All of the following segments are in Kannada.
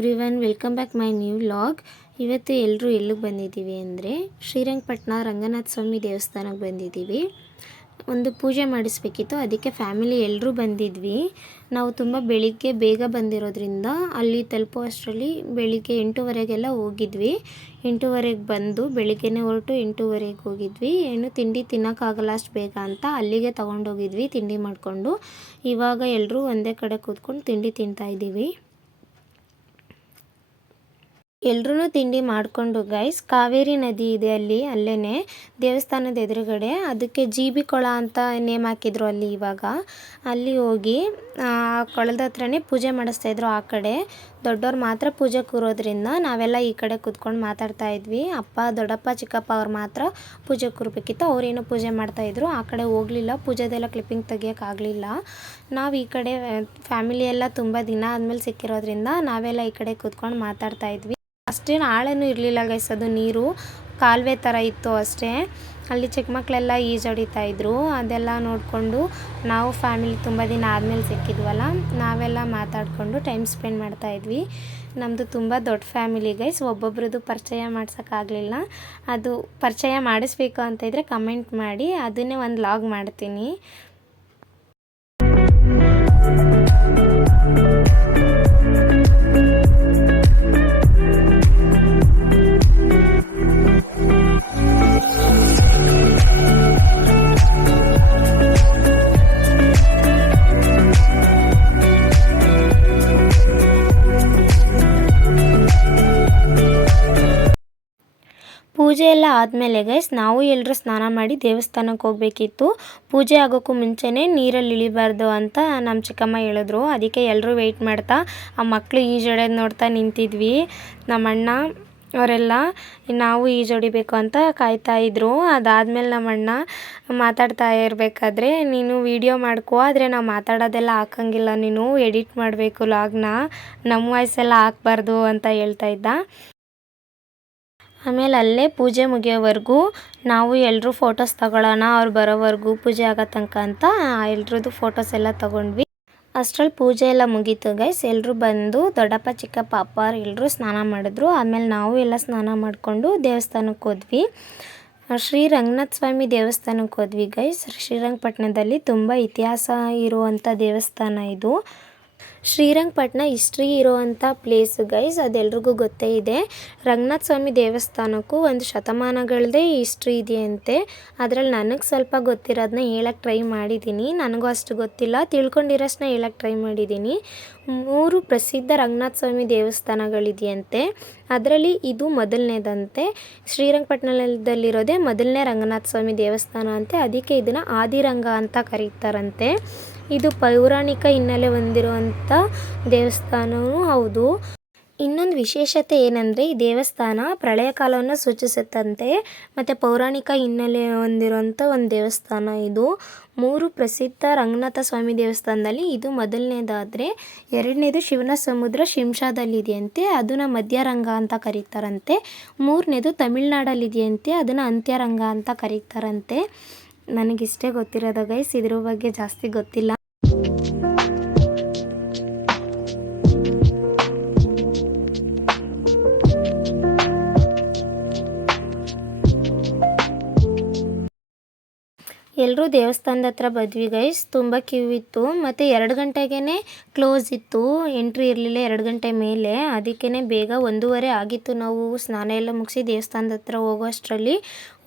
Everyone, welcome back my new vlog. ಇವತ್ತು ಎಲ್ಲರೂ ಎಲ್ಲಿಗೆ ಬಂದಿದ್ದೀವಿ ಅಂದರೆ ಶ್ರೀರಂಗಪಟ್ಟಣ ರಂಗನಾಥ ಸ್ವಾಮಿ ದೇವಸ್ಥಾನಕ್ಕೆ ಬಂದಿದ್ದೀವಿ. ಒಂದು ಪೂಜೆ ಮಾಡಿಸ್ಬೇಕಿತ್ತು, ಅದಕ್ಕೆ ಫ್ಯಾಮಿಲಿ ಎಲ್ಲರೂ ಬಂದಿದ್ವಿ. ನಾವು ತುಂಬ ಬೆಳಿಗ್ಗೆ ಬೇಗ ಬಂದಿರೋದ್ರಿಂದ ಅಲ್ಲಿ ತಲುಪುವಷ್ಟರಲ್ಲಿ ಬೆಳಿಗ್ಗೆ 8:30ಗೆಲ್ಲ ಹೋಗಿದ್ವಿ. 8:30ಗೆ ಬಂದು ಬೆಳಿಗ್ಗೆನೇ ಹೊರಟು 8:30ಗೆ ಹೋಗಿದ್ವಿ. ಏನು ತಿಂಡಿ ತಿನ್ನೋಕ್ಕಾಗಲ್ಲ ಅಷ್ಟು ಬೇಗ ಅಂತ ಅಲ್ಲಿಗೆ ತೊಗೊಂಡೋಗಿದ್ವಿ ತಿಂಡಿ ಮಾಡಿಕೊಂಡು. ಇವಾಗ ಎಲ್ಲರೂ ಒಂದೇ ಕಡೆ ಕೂತ್ಕೊಂಡು ತಿಂಡಿ ತಿಂತಾಯಿದ್ದೀವಿ. ಎಲ್ಲರೂ ತಿಂಡಿ ಮಾಡಿಕೊಂಡು ಗೈಸ್, ಕಾವೇರಿ ನದಿ ಇದೆ ಅಲ್ಲೇ ದೇವಸ್ಥಾನದ ಎದುರುಗಡೆ, ಅದಕ್ಕೆ GB ಕೊಳ ಅಂತ ನೇಮ್ ಹಾಕಿದ್ರು ಅಲ್ಲಿ. ಇವಾಗ ಅಲ್ಲಿ ಹೋಗಿ ಕೊಳದ ಹತ್ರನೇ ಪೂಜೆ ಮಾಡಿಸ್ತಾಯಿದ್ರು. ಆ ಕಡೆ ದೊಡ್ಡವ್ರು ಮಾತ್ರ ಪೂಜೆ ಕೂರೋದ್ರಿಂದ ನಾವೆಲ್ಲ ಈ ಕಡೆ ಕೂತ್ಕೊಂಡು ಮಾತಾಡ್ತಾ ಇದ್ವಿ. ಅಪ್ಪ, ದೊಡ್ಡಪ್ಪ, ಚಿಕ್ಕಪ್ಪ ಅವ್ರು ಮಾತ್ರ ಪೂಜೆ ಕೂರಬೇಕಿತ್ತು. ಅವ್ರೇನು ಪೂಜೆ ಮಾಡ್ತಾಯಿದ್ರು. ಆ ಕಡೆ ಹೋಗಲಿಲ್ಲ, ಪೂಜೆದೆಲ್ಲ ಕ್ಲಿಪ್ಪಿಂಗ್ ತೆಗಿಯೋಕ್ಕಾಗಲಿಲ್ಲ. ನಾವು ಈ ಕಡೆ ಫ್ಯಾಮಿಲಿ ಎಲ್ಲ ತುಂಬ ದಿನ ಆದಮೇಲೆ ಸಿಕ್ಕಿರೋದ್ರಿಂದ ನಾವೆಲ್ಲ ಈ ಕಡೆ ಕೂತ್ಕೊಂಡು ಮಾತಾಡ್ತಾ ಇದ್ವಿ. ಅಷ್ಟೇನು ಆಳೇನೂ ಇರಲಿಲ್ಲ ಗೈಸ್, ಅದು ನೀರು ಕಾಲುವೆ ಥರ ಇತ್ತು ಅಷ್ಟೇ. ಅಲ್ಲಿ ಚಿಕ್ಕ ಮಕ್ಕಳೆಲ್ಲ ಈಜೊಡಿತಾ ಇದ್ರು. ಅದೆಲ್ಲ ನೋಡಿಕೊಂಡು ನಾವು ಫ್ಯಾಮಿಲಿ ತುಂಬ ದಿನ ಆದಮೇಲೆ ಸಿಕ್ಕಿದ್ವಲ್ಲ, ನಾವೆಲ್ಲ ಮಾತಾಡಿಕೊಂಡು ಟೈಮ್ ಸ್ಪೆಂಡ್ ಮಾಡ್ತಾಯಿದ್ವಿ. ನಮ್ಮದು ತುಂಬ ದೊಡ್ಡ ಫ್ಯಾಮಿಲಿ ಗೈಸ್, ಒಬ್ಬೊಬ್ರದ್ದು ಪರಿಚಯ ಮಾಡ್ಸೋಕ್ಕಾಗಲಿಲ್ಲ. ಅದು ಪರಿಚಯ ಮಾಡಿಸ್ಬೇಕು ಅಂತ ಇದ್ದರೆ ಕಮೆಂಟ್ ಮಾಡಿ, ಅದನ್ನೇ ಒಂದು ವ್ಲಾಗ್ ಮಾಡ್ತೀನಿ. ಪೂಜೆ ಎಲ್ಲ ಆದಮೇಲೆ ಗೈಸ್ ನಾವು ಎಲ್ಲರೂ ಸ್ನಾನ ಮಾಡಿ ದೇವಸ್ಥಾನಕ್ಕೆ ಹೋಗಬೇಕಿತ್ತು. ಪೂಜೆ ಆಗೋಕ್ಕೂ ಮುಂಚೆನೇ ನೀರಲ್ಲಿ ಇಳಿಬಾರ್ದು ಅಂತ ನಮ್ಮ ಚಿಕ್ಕಮ್ಮ ಹೇಳಿದ್ರು. ಅದಕ್ಕೆ ಎಲ್ಲರೂ ವೆಯ್ಟ್ ಮಾಡ್ತಾ ಆ ಮಕ್ಕಳು ಈಜೊಡೆಯೋದು ನೋಡ್ತಾ ನಿಂತಿದ್ವಿ. ನಮ್ಮ ಅಣ್ಣ ಅವರೆಲ್ಲ ನಾವು ಈಜೊಡಿಬೇಕು ಅಂತ ಕಾಯ್ತಾ ಇದ್ರು. ಅದಾದಮೇಲೆ ನಮ್ಮ ಅಣ್ಣ ಮಾತಾಡ್ತಾ ಇರಬೇಕಾದ್ರೆ, ನೀನು ವಿಡಿಯೋ ಮಾಡ್ಕೋ, ಆದರೆ ನಾವು ಮಾತಾಡೋದೆಲ್ಲ ಹಾಕಂಗಿಲ್ಲ, ನೀನು ಎಡಿಟ್ ಮಾಡಬೇಕು ವ್ಲಾಗ್ನ, ನಮ್ಮ ವಾಯ್ಸೆಲ್ಲ ಹಾಕ್ಬಾರ್ದು ಅಂತ ಹೇಳ್ತಾ ಇದ್ದ. ಆಮೇಲೆ ಅಲ್ಲೇ ಪೂಜೆ ಮುಗಿಯೋವರೆಗೂ ನಾವು ಎಲ್ಲರೂ ಫೋಟೋಸ್ ತಗೊಳ್ಳೋಣ, ಅವ್ರು ಬರೋವರೆಗೂ ಪೂಜೆ ಆಗೋ ತನಕ ಅಂತ ಎಲ್ರದ್ದು ಫೋಟೋಸ್ ಎಲ್ಲ ತೊಗೊಂಡ್ವಿ. ಅಷ್ಟರಲ್ಲಿ ಪೂಜೆ ಎಲ್ಲ ಮುಗೀತು ಗೈಸ್. ಎಲ್ಲರೂ ಬಂದು ದೊಡ್ಡಪ್ಪ, ಚಿಕ್ಕಪ್ಪ, ಅಪ್ಪ ಎಲ್ಲರೂ ಸ್ನಾನ ಮಾಡಿದ್ರು. ಆಮೇಲೆ ನಾವು ಎಲ್ಲ ಸ್ನಾನ ಮಾಡಿಕೊಂಡು ದೇವಸ್ಥಾನಕ್ಕೆ ಹೋದ್ವಿ. ಶ್ರೀ ರಂಗನಾಥ ಸ್ವಾಮಿ ದೇವಸ್ಥಾನಕ್ಕೆ ಹೋದ್ವಿ ಗೈಸ್. ಶ್ರೀರಂಗಪಟ್ಟಣದಲ್ಲಿ ತುಂಬ ಇತಿಹಾಸ ಇರುವಂಥ ದೇವಸ್ಥಾನ ಇದು. ಶ್ರೀರಂಗಪಟ್ಟಣ ಹಿಸ್ಟ್ರಿ ಇರೋವಂಥ ಪ್ಲೇಸು ಗೈಸ್, ಅದೆಲ್ರಿಗೂ ಗೊತ್ತೇ ಇದೆ. ರಂಗನಾಥ ಸ್ವಾಮಿ ದೇವಸ್ಥಾನಕ್ಕೂ ಒಂದು ಶತಮಾನಗಳದೇ ಹಿಸ್ಟ್ರಿ ಇದೆಯಂತೆ. ಅದರಲ್ಲಿ ನನಗೆ ಸ್ವಲ್ಪ ಗೊತ್ತಿರೋದನ್ನ ಹೇಳಕ್ಕೆ ಟ್ರೈ ಮಾಡಿದ್ದೀನಿ. ನನಗೂ ಅಷ್ಟು ಗೊತ್ತಿಲ್ಲ, ತಿಳ್ಕೊಂಡಿರೋಷ್ಟನ್ನ ಹೇಳಕ್ಕೆ ಟ್ರೈ ಮಾಡಿದ್ದೀನಿ. 3 ಪ್ರಸಿದ್ಧ ರಂಗನಾಥ ಸ್ವಾಮಿ ದೇವಸ್ಥಾನಗಳಿದೆಯಂತೆ. ಅದರಲ್ಲಿ ಇದು ಮೊದಲನೇದಂತೆ. ಶ್ರೀರಂಗಪಟ್ಟಣದಲ್ಲಿರೋದೇ ಮೊದಲನೇ ರಂಗನಾಥ ಸ್ವಾಮಿ ದೇವಸ್ಥಾನ ಅಂತೆ. ಅದಕ್ಕೆ ಇದನ್ನು ಆದಿರಂಗ ಅಂತ ಕರೀತಾರಂತೆ. ಇದು ಪೌರಾಣಿಕ ಹಿನ್ನೆಲೆ ಹೊಂದಿರುವಂಥ ದೇವಸ್ಥಾನವೂ ಹೌದು. ಇನ್ನೊಂದು ವಿಶೇಷತೆ ಏನಂದರೆ, ಈ ದೇವಸ್ಥಾನ ಪ್ರಳಯ ಕಾಲವನ್ನು ಸೂಚಿಸುತ್ತಂತೆ ಮತ್ತು ಪೌರಾಣಿಕ ಹಿನ್ನೆಲೆ ಹೊಂದಿರುವಂಥ ಒಂದು ದೇವಸ್ಥಾನ ಇದು. 3 ಪ್ರಸಿದ್ಧ ರಂಗನಾಥ ಸ್ವಾಮಿ ದೇವಸ್ಥಾನದಲ್ಲಿ ಇದು ಮೊದಲನೇದಾದರೆ, ಎರಡನೇದು ಶಿವನ ಸಮುದ್ರ ಶಿಂಷಾದಲ್ಲಿದೆಯಂತೆ, ಅದನ್ನು ಮಧ್ಯರಂಗ ಅಂತ ಕರೀತಾರಂತೆ. 3ನೇದು ತಮಿಳ್ನಾಡಲ್ಲಿದೆಯಂತೆ, ಅದನ್ನು ಅಂತ್ಯರಂಗ ಅಂತ ಕರೀತಾರಂತೆ. ನನಗಿಷ್ಟೇ ಗೊತ್ತಿರೋದು ಗೈಸ್, ಇದ್ರ ಬಗ್ಗೆ ಜಾಸ್ತಿ ಗೊತ್ತಿಲ್ಲ. ಎಲ್ಲರೂ ದೇವಸ್ಥಾನದ ಹತ್ರ ಬಂದ್ವಿ ಗೈಸ್. ತುಂಬ ಕ್ಯೂ ಇತ್ತು ಮತ್ತು 2 ಗಂಟೆಗೇ ಕ್ಲೋಸ್ ಇತ್ತು, ಎಂಟ್ರಿ ಇರಲಿಲ್ಲ 2 ಗಂಟೆ ಮೇಲೆ. ಅದಕ್ಕೇ ಬೇಗ 1:30 ಆಗಿತ್ತು. ನಾವು ಸ್ನಾನ ಎಲ್ಲ ಮುಗಿಸಿ ದೇವಸ್ಥಾನದ ಹತ್ರ ಹೋಗೋ ಅಷ್ಟರಲ್ಲಿ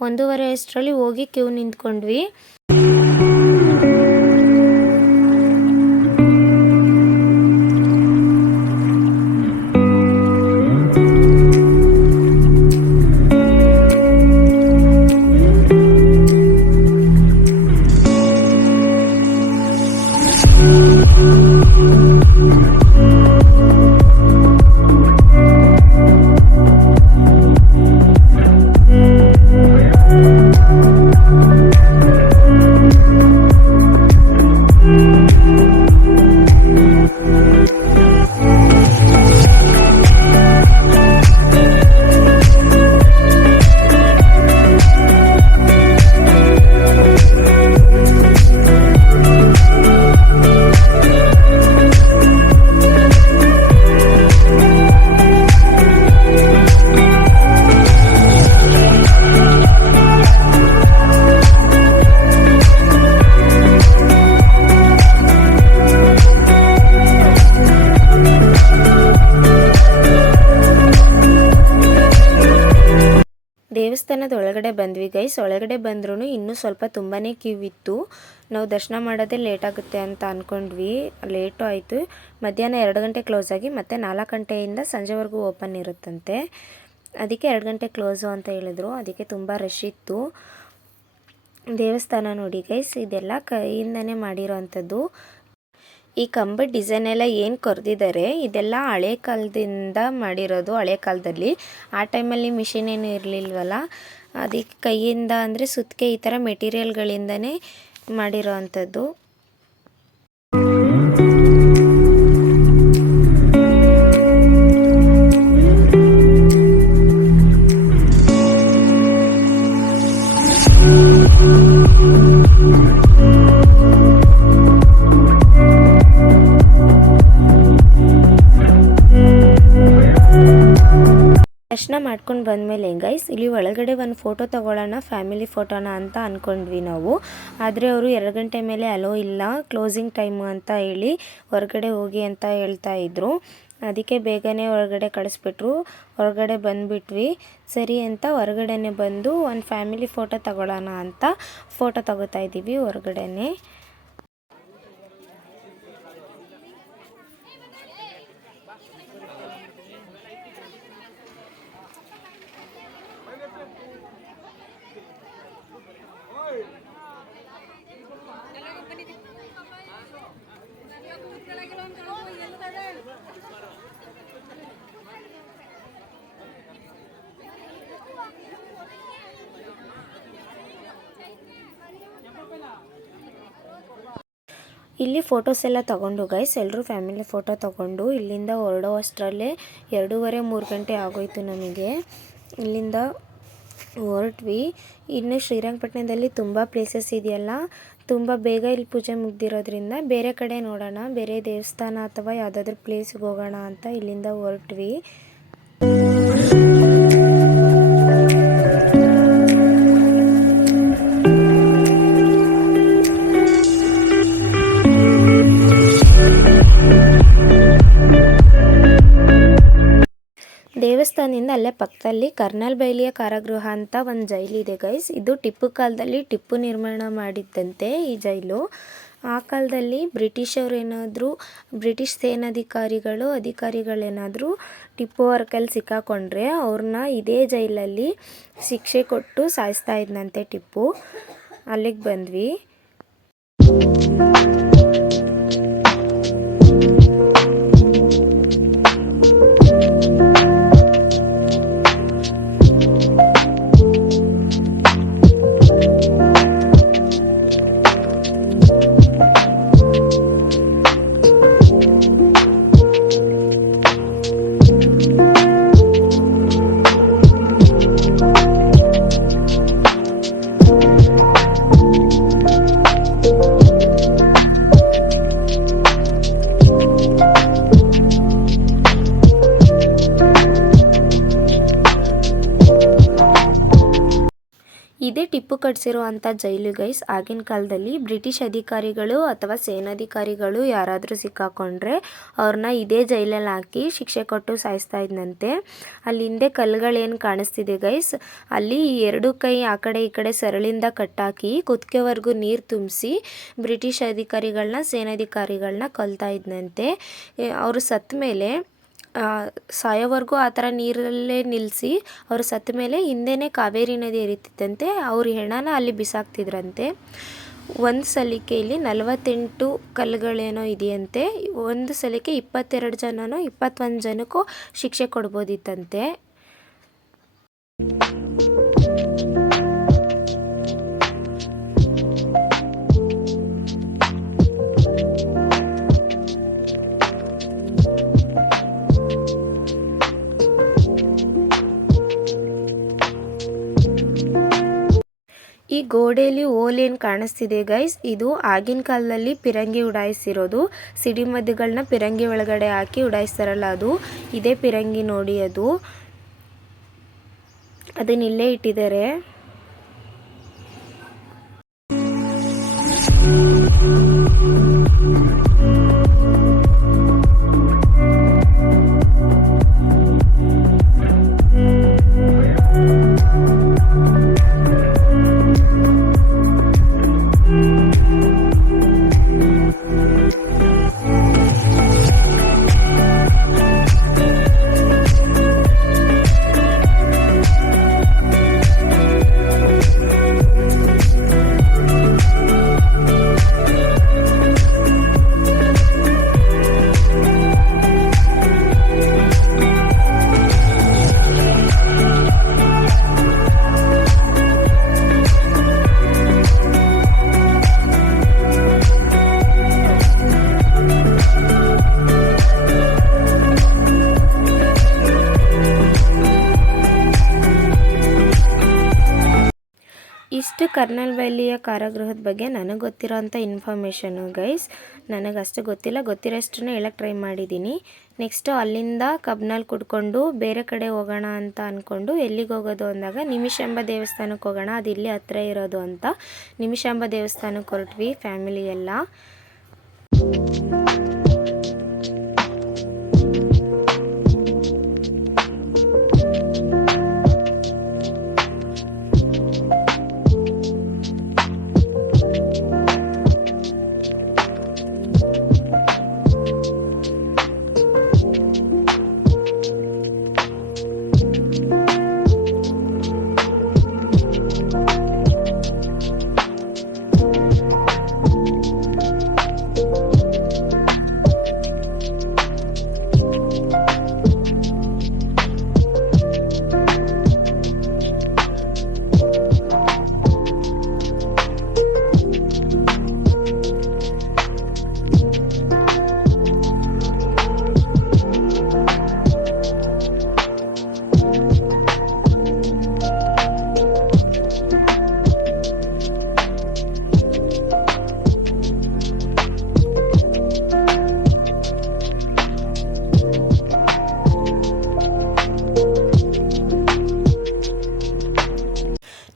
1:30 ಅಷ್ಟರಲ್ಲಿ ಹೋಗಿ ಕ್ಯೂ ನಿಂತ್ಕೊಂಡ್ವಿ. ದೇವಸ್ಥಾನದ ಒಳಗಡೆ ಬಂದ್ವಿ ಗೈಸ್. ಒಳಗಡೆ ಬಂದ್ರೂ ಇನ್ನೂ ಸ್ವಲ್ಪ ತುಂಬಾ ಕ್ಯೂ ಇತ್ತು. ನಾವು ದರ್ಶನ ಮಾಡೋದೇ ಲೇಟ್ ಆಗುತ್ತೆ ಅಂತ ಅಂದ್ಕೊಂಡ್ವಿ, ಲೇಟು ಆಯಿತು. ಮಧ್ಯಾಹ್ನ 2 ಗಂಟೆ ಕ್ಲೋಸ್ ಆಗಿ ಮತ್ತೆ 4 ಗಂಟೆಯಿಂದ ಸಂಜೆವರೆಗೂ ಓಪನ್ ಇರುತ್ತಂತೆ. ಅದಕ್ಕೆ 2 ಗಂಟೆ ಕ್ಲೋಸು ಅಂತ ಹೇಳಿದ್ರು. ಅದಕ್ಕೆ ತುಂಬ ರಶ್ ಇತ್ತು. ದೇವಸ್ಥಾನ ನೋಡಿ ಗೈಸ್, ಇದೆಲ್ಲ ಕೈಯಿಂದನೇ ಮಾಡಿರೋ ಅಂಥದ್ದು. ಈ ಕಂಬದ ಡಿಸೈನ್ ಎಲ್ಲ ಏನು ಕೊರೆದಿದ್ದಾರೆ ಇದೆಲ್ಲ ಹಳೆ ಕಾಲದಿಂದ ಮಾಡಿರೋದು. ಹಳೆ ಕಾಲದಲ್ಲಿ ಆ ಟೈಮಲ್ಲಿ ಮಿಷಿನ್ ಏನು ಇರಲಿಲ್ವಲ್ಲ, ಅದಕ್ಕೆ ಕೈಯಿಂದ ಅಂದರೆ ಸುತ್ತಿಗೆ ಈ ಥರ ಮೆಟೀರಿಯಲ್ಗಳಿಂದನೇ ಮಾಡಿರೋ ಅಂಥದ್ದು. ದರ್ಶನ ಮಾಡ್ಕೊಂಡು ಬಂದಮೇಲೆ ಗೈಸ್ ಇಲ್ಲಿ ಒಳಗಡೆ ಒಂದು ಫೋಟೋ ತೊಗೊಳ್ಳೋಣ, ಫ್ಯಾಮಿಲಿ ಫೋಟೋನ ಅಂತ ಅಂದ್ಕೊಂಡ್ವಿ ನಾವು. ಆದರೆ ಅವರು 2 ಗಂಟೆ ಮೇಲೆ ಅಲೋ ಇಲ್ಲ, ಕ್ಲೋಸಿಂಗ್ ಟೈಮು ಅಂತ ಹೇಳಿ ಹೊರಗಡೆ ಹೋಗಿ ಅಂತ ಹೇಳ್ತಾ ಇದ್ರು. ಅದಕ್ಕೆ ಬೇಗನೆ ಹೊರಗಡೆ ಕಳಿಸ್ಬಿಟ್ರು. ಹೊರಗಡೆ ಬಂದುಬಿಟ್ವಿ. ಸರಿ ಅಂತ ಹೊರಗಡೆನೆ ಬಂದು ಒಂದು ಫ್ಯಾಮಿಲಿ ಫೋಟೋ ತೊಗೊಳ್ಳೋಣ ಅಂತ ಫೋಟೋ ತೊಗೋತಾ ಇದ್ದೀವಿ ಹೊರಗಡೆನೆ. ಇಲ್ಲಿ ಫೋಟೋಸ್ ಎಲ್ಲ ತೊಗೊಂಡು ಗೈಸ್ ಎಲ್ಲರೂ ಫ್ಯಾಮಿಲಿ ಫೋಟೋ ತೊಗೊಂಡು ಇಲ್ಲಿಂದ ಹೊರಡೋ ಅಷ್ಟರಲ್ಲೇ 2:30-3 ಗಂಟೆ ಆಗೋಯ್ತು ನಮಗೆ. ಇಲ್ಲಿಂದ ಹೊರಟ್ವಿ. ಇನ್ನು ಶ್ರೀರಂಗಪಟ್ಟಣದಲ್ಲಿ ತುಂಬ ಪ್ಲೇಸಸ್ ಇದೆಯಲ್ಲ, ತುಂಬ ಬೇಗ ಇಲ್ಲಿ ಪೂಜೆ ಮುಗ್ದಿರೋದ್ರಿಂದ ಬೇರೆ ಕಡೆ ನೋಡೋಣ, ಬೇರೆ ದೇವಸ್ಥಾನ ಅಥವಾ ಯಾವುದಾದ್ರೂ ಪ್ಲೇಸ್ಗೆ ಹೋಗೋಣ ಅಂತ ಇಲ್ಲಿಂದ ಹೊರಟ್ವಿ. ದೇವಸ್ಥಾನದಿಂದ ಅಲ್ಲೇ ಪಕ್ಕದಲ್ಲಿ ಕರ್ನಲ್ ಬೈಲಿಯ ಕಾರಾಗೃಹ ಅಂತ ಒಂದು ಜೈಲಿದೆ ಗೈಸ್. ಇದು ಟಿಪ್ಪು ಕಾಲದಲ್ಲಿ ಟಿಪ್ಪು ನಿರ್ಮಾಣ ಮಾಡಿದ್ದಂತೆ ಈ ಜೈಲು. ಆ ಕಾಲದಲ್ಲಿ ಬ್ರಿಟಿಷ್ ಅಧಿಕಾರಿಗಳೇನಾದರೂ ಟಿಪ್ಪು ಅವ್ರ ಕೈಲಿ ಸಿಕ್ಕಾಕೊಂಡ್ರೆ ಅವ್ರನ್ನ ಇದೇ ಜೈಲಲ್ಲಿ ಶಿಕ್ಷೆ ಕೊಟ್ಟು ಸಾಯಿಸ್ತಾ ಇದ್ನಂತೆ ಟಿಪ್ಪು. ಅಲ್ಲಿಗೆ ಬಂದ್ವಿ. ಇದೇ ಟಿಪ್ಪು ಕಟ್ಸಿರೋ ಅಂಥ ಜೈಲು ಗೈಸ್. ಆಗಿನ ಕಾಲದಲ್ಲಿ ಬ್ರಿಟಿಷ್ ಅಧಿಕಾರಿಗಳು ಅಥವಾ ಸೇನಾಧಿಕಾರಿಗಳು ಯಾರಾದರೂ ಸಿಕ್ಕಾಕೊಂಡ್ರೆ ಅವ್ರನ್ನ ಇದೇ ಜೈಲಲ್ಲಿ ಹಾಕಿ ಶಿಕ್ಷೆ ಕೊಟ್ಟು ಸಾಯಿಸ್ತಾ ಇದ್ನಂತೆ. ಅಲ್ಲಿ ಹಿಂದೆ ಕಲ್ಲುಗಳೇನು ಕಾಣಿಸ್ತಿದೆ ಗೈಸ್, ಅಲ್ಲಿ 2 ಕೈ ಆ ಕಡೆ ಈ ಕಡೆ ಸರಳಿಂದ ಕಟ್ಟಾಕಿ ಕುತ್ತಿಗೆವರೆಗೂ ನೀರು ತುಂಬಿಸಿ ಬ್ರಿಟಿಷ್ ಅಧಿಕಾರಿಗಳನ್ನ ಸೇನಾಧಿಕಾರಿಗಳನ್ನ ಕೊಲ್ತಾ ಇದ್ನಂತೆ. ಅವರು ಸತ್ತ ಮೇಲೆ ಸಾಯೋವರೆಗೂ ಆ ಥರ ನೀರಲ್ಲೇ ನಿಲ್ಲಿಸಿ ಅವರು ಸತ್ತ ಮೇಲೆ ಹಿಂದೆನೇ ಕಾವೇರಿ ನದಿ ಹರಿತಿತ್ತಂತೆ. ಅವ್ರ ಹೆಣನ ಅಲ್ಲಿ ಬಿಸಾಕ್ತಿದ್ರಂತೆ. ಒಂದು ಸಲಿಕೆಯಲ್ಲಿ 48 ಕಲ್ಲುಗಳೇನೋ ಇದೆಯಂತೆ. ಒಂದು ಸಲಿಕೆ 22 ಜನನೋ 21 ಜನಕ್ಕೂ ಶಿಕ್ಷೆ ಕೊಡ್ಬೋದಿತ್ತಂತೆ. ಈ ಗೋಡೆಯಲ್ಲಿ ಓಲೇನು ಕಾಣಿಸ್ತಿದೆ ಗೈಸ್, ಇದು ಆಗಿನ ಕಾಲದಲ್ಲಿ ಪಿರಂಗಿ ಉಡಾಯಿಸಿರೋದು. ಸಿಡಿಮದ್ದುಗಳನ್ನ ಪಿರಂಗಿ ಒಳಗಡೆ ಹಾಕಿ ಉಡಾಯಿಸ್ತಾರಲ್ಲ ಅದು ಇದೇ ಪಿರಂಗಿ ನೋಡಿ. ಅದನ್ನ ಇಲ್ಲೇ ಇಟ್ಟಿದ್ದಾರೆ. ಇಷ್ಟು ಕರ್ನಲ್ ವ್ಯಾಲಿಯ ಕಾರಾಗೃಹದ ಬಗ್ಗೆ ನನಗೆ ಗೊತ್ತಿರೋಂಥ ಇನ್ಫಾರ್ಮೇಷನು ಗೈಸ್. ನನಗೆ ಅಷ್ಟು ಗೊತ್ತಿಲ್ಲ, ಗೊತ್ತಿರೋಷ್ಟನ್ನು ಹೇಳಕ್ಕೆ ಟ್ರೈ ಮಾಡಿದ್ದೀನಿ. ನೆಕ್ಸ್ಟು ಅಲ್ಲಿಂದ ಕಬ್ನಲ್ಲಿ ಕುಡ್ಕೊಂಡು ಬೇರೆ ಕಡೆ ಹೋಗೋಣ ಅಂತ ಅಂದ್ಕೊಂಡು ಎಲ್ಲಿಗೆ ಹೋಗೋದು ಅಂದಾಗ ನಿಮಿಷಾಂಬ ದೇವಸ್ಥಾನಕ್ಕೆ ಹೋಗೋಣ, ಅದು ಇಲ್ಲಿ ಹತ್ರ ಇರೋದು ಅಂತ ನಿಮಿಷಾಂಬ ದೇವಸ್ಥಾನಕ್ಕೆ ಹೊರಟ್ವಿ ಫ್ಯಾಮಿಲಿ ಎಲ್ಲ.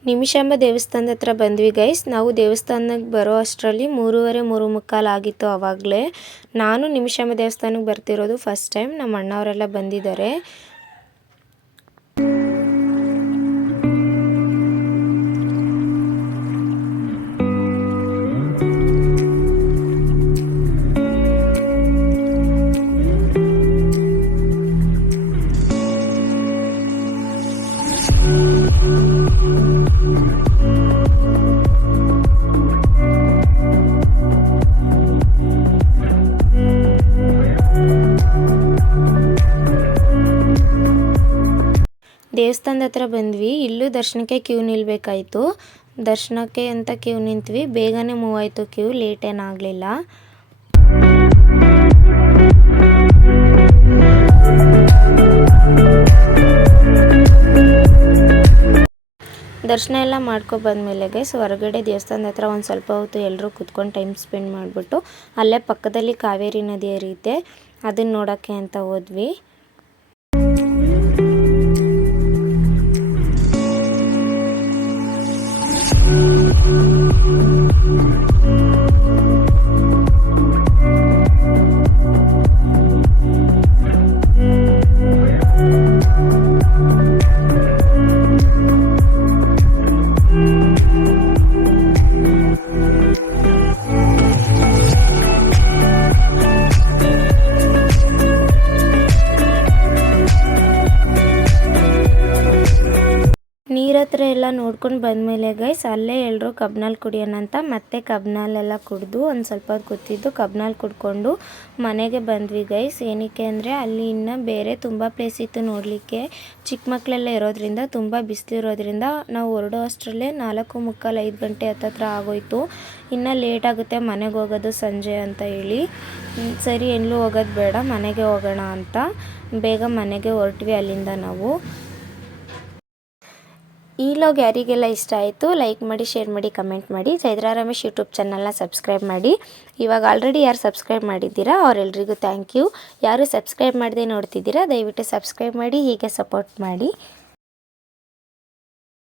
ನಿಮಿಷಾಂಬ ದೇವಸ್ಥಾನದ ಹತ್ರ ಬಂದ್ವಿ ಗೈಸ್. ನಾವು ದೇವಸ್ಥಾನಕ್ಕೆ ಬರೋ ಅಷ್ಟರಲ್ಲಿ 3:30 3:45 ಆಗಿತ್ತು ಆವಾಗಲೇ. ನಾನು ನಿಮಿಷಾಂಬ ದೇವಸ್ಥಾನಕ್ಕೆ ಬರ್ತಿರೋದು ಫಸ್ಟ್ ಟೈಮ್. ನಮ್ಮ ಅಣ್ಣವರೆಲ್ಲ ಬಂದಿದ್ದಾರೆ. ದೇವಸ್ಥಾನದ ಹತ್ರ ಬಂದ್ವಿ. ಇಲ್ಲೂ ದರ್ಶನಕ್ಕೆ ಕ್ಯೂ ನಿಲ್ಲಬೇಕಾಯಿತು. ದರ್ಶನಕ್ಕೆ ಅಂತ ಕ್ಯೂ ನಿಂತ್ವಿ. ಬೇಗನೆ ಮೂವ್ ಆಯಿತು ಕ್ಯೂ, ಲೇಟ್ ಏನಾಗಲಿಲ್ಲ. ದರ್ಶನ ಎಲ್ಲ ಮಾಡ್ಕೊಬಂದ್ಮೇಲೆ ಗೈಸ್ ಹೊರಗಡೆ ದೇವಸ್ಥಾನದ ಹತ್ರ ಒಂದು ಸ್ವಲ್ಪ ಹೊತ್ತು ಎಲ್ಲರೂ ಕುತ್ಕೊಂಡು ಟೈಮ್ ಸ್ಪೆಂಡ್ ಮಾಡಿಬಿಟ್ಟು ಅಲ್ಲೇ ಪಕ್ಕದಲ್ಲಿ ಕಾವೇರಿ ನದಿ ಹರಿಯುತ್ತೆ, ಅದನ್ನು ನೋಡೋಕ್ಕೆ ಅಂತ ಹೋದ್ವಿ. ನೀರತ್ರ ಎಲ್ಲ ನೋಡ್ಕೊಂಡು ಬಂದಮೇಲೆ ಗೈಸ್ ಅಲ್ಲೇ ಎಲ್ಲರೂ ಕಬ್ನಲ್ಲಿ ಕುಡಿಯೋಣ ಅಂತ ಮತ್ತೆ ಕಬ್ನಲ್ಲೆಲ್ಲ ಕುಡಿದು ಒಂದು ಸ್ವಲ್ಪ ಹೊತ್ತು ಕೂತಿದ್ದು ಕಬ್ನಲ್ಲಿ ಕುಡ್ಕೊಂಡು ಮನೆಗೆ ಬಂದ್ವಿ ಗೈಸ್. ಏನಕ್ಕೆ ಅಂದರೆ ಅಲ್ಲಿ ಇನ್ನು ಬೇರೆ ತುಂಬ ಪ್ಲೇಸ್ ಇತ್ತು ನೋಡಲಿಕ್ಕೆ. ಚಿಕ್ಕ ಮಕ್ಕಳೆಲ್ಲ ಇರೋದ್ರಿಂದ ತುಂಬ ಬಿಸಿಲಿರೋದ್ರಿಂದ ನಾವು ಹೊರಡೋ ಅಷ್ಟರಲ್ಲೇ 4:45 5 ಗಂಟೆ ಹತ್ತತ್ರ ಆಗೋಯ್ತು. ಇನ್ನು ಲೇಟ್ ಆಗುತ್ತೆ ಮನೆಗೆ ಹೋಗೋದು ಸಂಜೆ ಅಂತ ಹೇಳಿ ಸರಿ ಎಲ್ಲೂ ಹೋಗೋದು ಬೇಡ ಮನೆಗೆ ಹೋಗೋಣ ಅಂತ ಬೇಗ ಮನೆಗೆ ಹೊರಟ್ವಿ ಅಲ್ಲಿಂದ ನಾವು. ಈ ವ್ಲಾಗ್ ಯಾರಿಗೆಲ್ಲ ಇಷ್ಟ ಆಯಿತು ಲೈಕ್ ಮಾಡಿ, ಶೇರ್ ಮಾಡಿ, ಕಮೆಂಟ್ ಮಾಡಿ. ಚೈತ್ರಾ ರಮೇಶ್ ಯೂಟ್ಯೂಬ್ ಚಾನಲ್ನ ಸಬ್ಸ್ಕ್ರೈಬ್ ಮಾಡಿ. ಇವಾಗ ಆಲ್ರೆಡಿ ಯಾರು ಸಬ್ಸ್ಕ್ರೈಬ್ ಮಾಡಿದ್ದೀರಾ ಅವರೆಲ್ಲರಿಗೂ ಥ್ಯಾಂಕ್ ಯು. ಯಾರು ಸಬ್ಸ್ಕ್ರೈಬ್ ಮಾಡದೆ ನೋಡ್ತಿದ್ದೀರಾ ದಯವಿಟ್ಟು ಸಬ್ಸ್ಕ್ರೈಬ್ ಮಾಡಿ, ಹೀಗೆ ಸಪೋರ್ಟ್ ಮಾಡಿ.